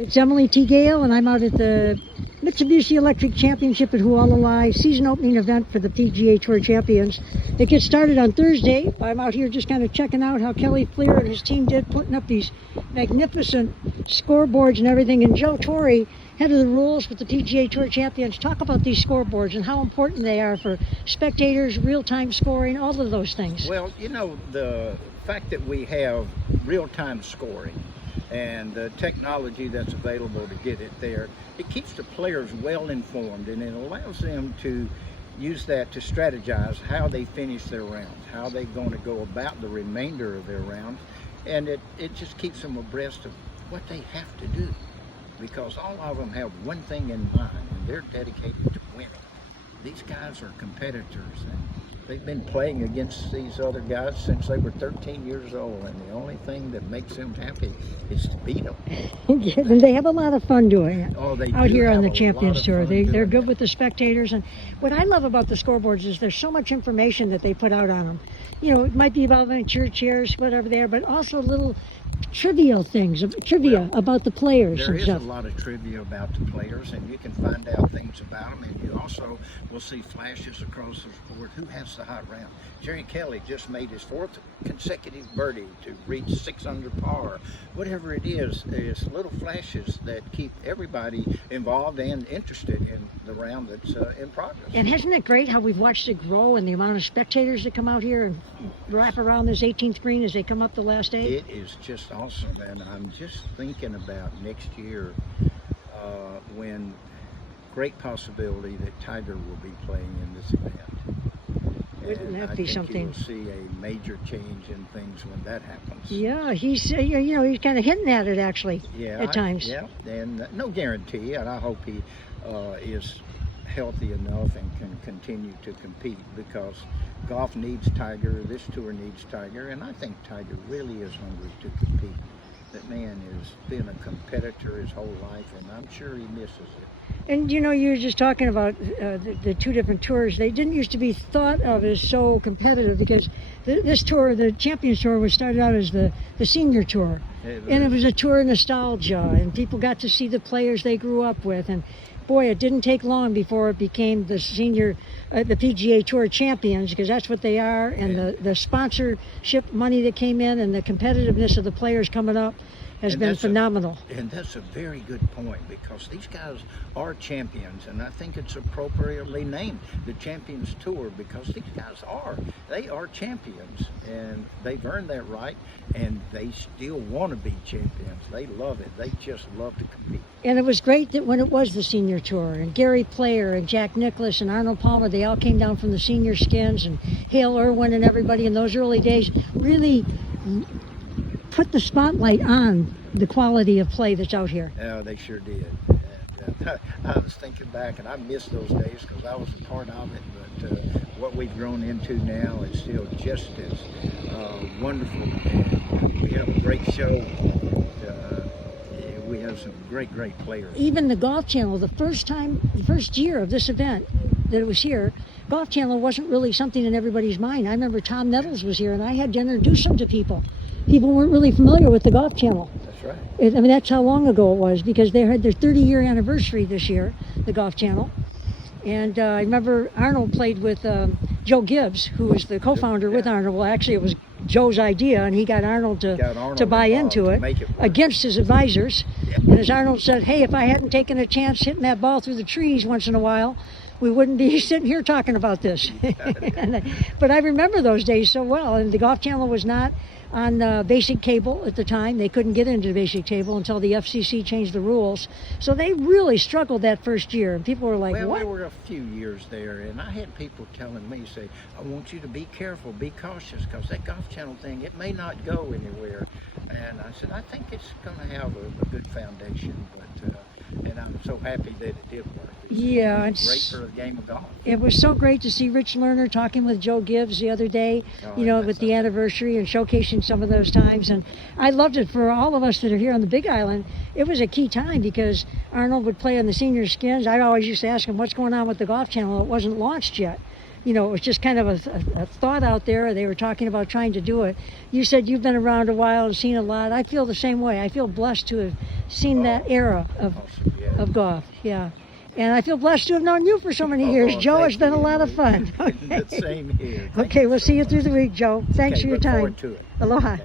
It's Emily T. Gale, and I'm out at the Mitsubishi Electric Championship at Hualalai, season opening event for the PGA Tour Champions. It gets started on Thursday. I'm out here just kind of checking out how Kelly Fleer and his team did, putting up these magnificent scoreboards and everything. And Joe Torry, head of the rules with the PGA Tour Champions, talk about these scoreboards and how important they are for spectators, real-time scoring, all of those things. Well, you know, the fact that we have real-time scoring and the technology that's available to get it there, it keeps the players well informed, and it allows them to use that to strategize how they finish their rounds, how they're going to go about the remainder of their rounds, and it just keeps them abreast of what they have to do, because all of them have one thing in mind, and they're dedicated to winning. These guys are competitors, and they've been playing against these other guys since they were 13 years old, and the only thing that makes them happy is to beat them. Yeah, and they have a lot of fun doing it. Oh, they out do here on have the a Champions lot of Tour. fun They're doing good it. with the spectators, and what I love about the scoreboards is there's so much information that they put out on them. You know, it might be about venture chairs, whatever they are, but also little trivial things, about the players There and is stuff. a lot of trivia about the players, and you can find out things about them, and you also will see flashes across the board. Who has the hot round? Jerry Kelly just made his 4th consecutive birdie to reach 6 under par. Whatever it is, there's little flashes that keep everybody involved and interested in the round that's in progress. And isn't it great how we've watched it grow and the amount of spectators that come out here and wrap around this 18th green as they come up the last 8? It is just awesome, and I'm just thinking about next year when great possibility that Tiger will be playing in this event. Wouldn't that I be think something? You'll see a major change in things when that happens. Yeah, he's he's kind of hinting at it actually at times. Yeah, and no guarantee, and I hope he is healthy enough and can continue to compete, because golf needs Tiger, this tour needs Tiger, and I think Tiger really is hungry to compete. That man has been a competitor his whole life, and I'm sure he misses it. And you know, you were just talking about the two different tours. They didn't used to be thought of as so competitive, because this tour, the Champions Tour, was started out as the senior tour. And it was a tour of nostalgia, and people got to see the players they grew up with. And boy, it didn't take long before it became the senior, the PGA Tour Champions, because that's what they are. And the sponsorship money that came in and the competitiveness of the players coming up has been phenomenal. And that's a very good point, because these guys are champions, and I think it's appropriately named the Champions Tour, because these guys they are champions, and they've earned that right, and they still want to be champions. They love it. They just love to compete. And it was great that when it was the senior tour, and Gary Player and Jack Nicklaus and Arnold Palmer, they all came down from the senior skins, and Hale Irwin and everybody in those early days really put the spotlight on the quality of play that's out here. Yeah, they sure did. And, I was thinking back, and I miss those days because I was a part of it, but what we've grown into now is still just as wonderful. And we have a great show. We have some great players. Even the Golf Channel, the first year of this event that it was here, Golf Channel wasn't really something in everybody's mind. I remember Tom Nettles was here, and I had to introduce him to people. People weren't really familiar with the Golf Channel. That's right. I mean, that's how long ago it was, because they had their 30-year anniversary this year, the Golf Channel. And I remember Arnold played with Joe Gibbs, who was the co-founder with Arnold. Well, actually, it was Joe's idea, and he got Arnold to buy into it against his advisors. Yeah. And as Arnold said, hey, if I hadn't taken a chance hitting that ball through the trees once in a while, we wouldn't be sitting here talking about this. But I remember those days so well. And the Golf Channel was not on basic cable at the time. They couldn't get into basic cable until the FCC changed the rules. So they really struggled that first year. And people were like, well, what? There were a few years there, and I had people telling me, say, I want you to be careful, be cautious, because that Golf Channel thing, it may not go anywhere. And I said, I think it's going to have a good foundation, but and I'm so happy that it did work. It's great for the game of golf. It was so great to see Rich Lerner talking with Joe Gibbs the other day, with the anniversary and showcasing some of those times. And I loved it. For all of us that are here on the Big Island, it was a key time, because Arnold would play on the senior skins. I always used to ask him, what's going on with the Golf Channel? It wasn't launched yet. you know, it was just kind of a thought out there. They were talking about trying to do it. You said you've been around a while and seen a lot. I feel the same way. I feel blessed to have seen that era Awesome, yeah. of golf. Yeah. And I feel blessed to have known you for so many years, Joe. Thank It's been a you. lot of fun. The same here. Thank Okay, you we'll so see you much. through the week, Joe. Thanks Okay, for your look time. forward to it. Aloha. Okay.